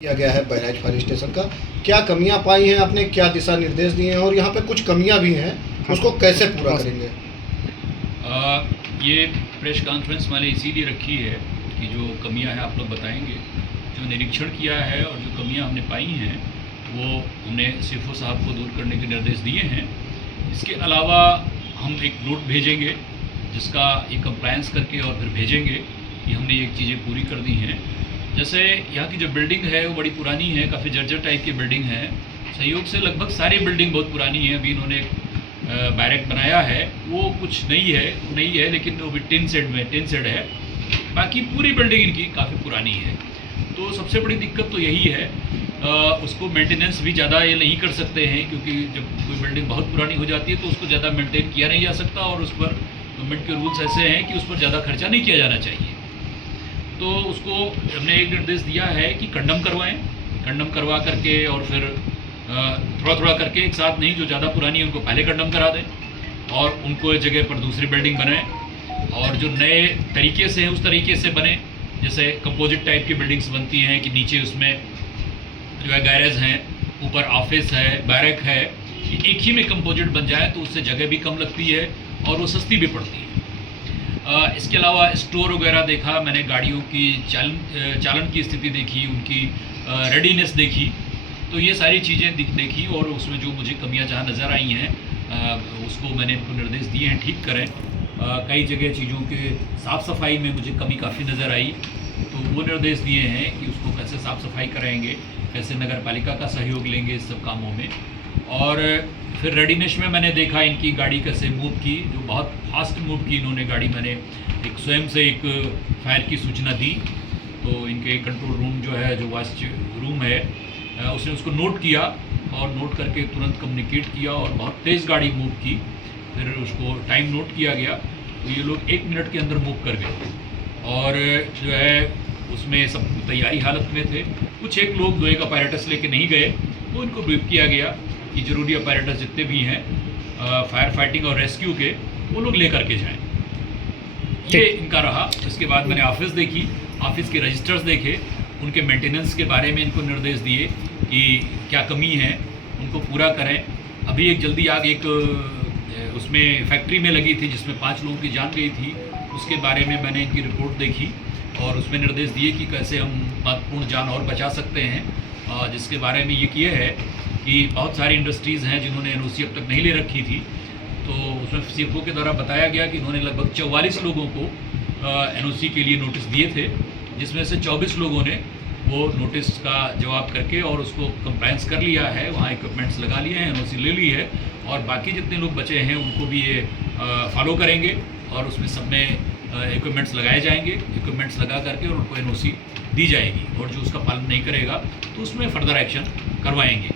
किया गया है बहराइच फायर स्टेशन का। क्या कमियां पाई हैं आपने, क्या दिशा निर्देश दिए हैं और यहाँ पे कुछ कमियां भी हैं, उसको कैसे पूरा करेंगे? ये प्रेस कॉन्फ्रेंस मैंने इसीलिए रखी है कि जो कमियां हैं आप लोग बताएंगे। जो निरीक्षण किया है और जो कमियां हमने पाई हैं वो हमने सीएफओ साहब को दूर करने के निर्देश दिए हैं। इसके अलावा हम एक नोट भेजेंगे जिसका ये कंप्लायंस करके और फिर भेजेंगे कि हमने ये चीज़ें पूरी कर दी हैं। जैसे यहाँ की जो बिल्डिंग है वो बड़ी पुरानी है, काफ़ी जर्जर टाइप की बिल्डिंग है। सहयोग से लगभग सारी बिल्डिंग बहुत पुरानी है। अभी इन्होंने बैरक बनाया है, वो कुछ नई है लेकिन वो भी टिन शेड है। बाकी पूरी बिल्डिंग इनकी काफ़ी पुरानी है। तो सबसे बड़ी दिक्कत तो यही है, उसको मेंटेनेंस भी ज़्यादा ये नहीं कर सकते हैं क्योंकि जब कोई बिल्डिंग बहुत पुरानी हो जाती है तो उसको ज़्यादा मेंटेन किया नहीं जा सकता और उस पर गवर्नमेंट के रूल्स ऐसे हैं कि उस पर ज़्यादा खर्चा नहीं किया जाना चाहिए। तो उसको हमने एक निर्देश दिया है कि कंडम करवा करके और फिर थोड़ा करके एक साथ नहीं, जो ज़्यादा पुरानी है उनको पहले कंडम करा दें और उनको एक जगह पर दूसरी बिल्डिंग बनाएं और जो नए तरीके से हैं उस तरीके से बने। जैसे कंपोजिट टाइप की बिल्डिंग्स बनती हैं कि नीचे उसमें जो है गैरेज हैं, ऊपर ऑफिस है, बैरक है, एक ही में कंपोजिट बन जाए तो उससे जगह भी कम लगती है और वो सस्ती भी पड़ती है। इसके अलावा स्टोर वगैरह देखा मैंने, गाड़ियों की चालन की स्थिति देखी, उनकी रेडीनेस देखी, तो ये सारी चीज़ें देखी और उसमें जो मुझे कमियां जहाँ नज़र आई हैं उसको मैंने इनको निर्देश दिए हैं ठीक करें। कई जगह चीज़ों के साफ़ सफाई में मुझे कमी काफ़ी नज़र आई, तो वो निर्देश दिए हैं कि उसको कैसे साफ़ सफाई कराएंगे, कैसे नगर पालिका का सहयोग लेंगे इस सब कामों में। और फिर रेडीनेस में मैंने देखा इनकी गाड़ी कैसे मूव की, जो बहुत फास्ट मूव की इन्होंने गाड़ी। मैंने एक स्वयं से एक फायर की सूचना दी तो इनके कंट्रोल रूम जो है, जो वॉच रूम है, उसने उसको नोट किया और नोट करके तुरंत कम्युनिकेट किया और बहुत तेज़ गाड़ी मूव की। फिर उसको टाइम नोट किया गया तो ये लोग 1 मिनट के अंदर मूव कर गए और जो है उसमें सब तैयारी हालत में थे। कुछ एक लोग 2 एक अपैरेटस लेके नहीं गए तो इनको ब्रीफ किया गया कि ज़रूरी अपैरेटस जितने भी हैं फायर फाइटिंग और रेस्क्यू के, वो लोग ले करके जाएं। ये इनका रहा। इसके बाद मैंने ऑफिस देखी, ऑफिस के रजिस्टर्स देखे, उनके मेंटेनेंस के बारे में इनको निर्देश दिए कि क्या कमी है उनको पूरा करें। अभी एक जल्दी आग एक उसमें फैक्ट्री में लगी थी जिसमें 5 लोगों की जान गई थी, उसके बारे में मैंने इनकी रिपोर्ट देखी और उसमें निर्देश दिए कि कैसे हम महत्वपूर्ण जान और बचा सकते हैं। जिसके बारे में ये किए है कि बहुत सारी इंडस्ट्रीज़ हैं जिन्होंने एनओसी अब तक नहीं ले रखी थी, तो उसमें सीएफओ के द्वारा बताया गया कि इन्होंने लगभग 44 लोगों को एनओसी के लिए नोटिस दिए थे, जिसमें से 24 लोगों ने वो नोटिस का जवाब करके और उसको कंप्लायंस कर लिया है, वहाँ इक्विपमेंट्स लगा लिए हैं, एनओसी ले ली है। और बाकी जितने लोग बचे हैं उनको भी ये फॉलो करेंगे और उसमें सब में इक्विपमेंट्स लगाए जाएंगे, इक्विपमेंट्स लगा करके और उनको एनओसी दी जाएगी और जो उसका पालन नहीं करेगा तो उसमें फर्दर एक्शन करवाएंगे।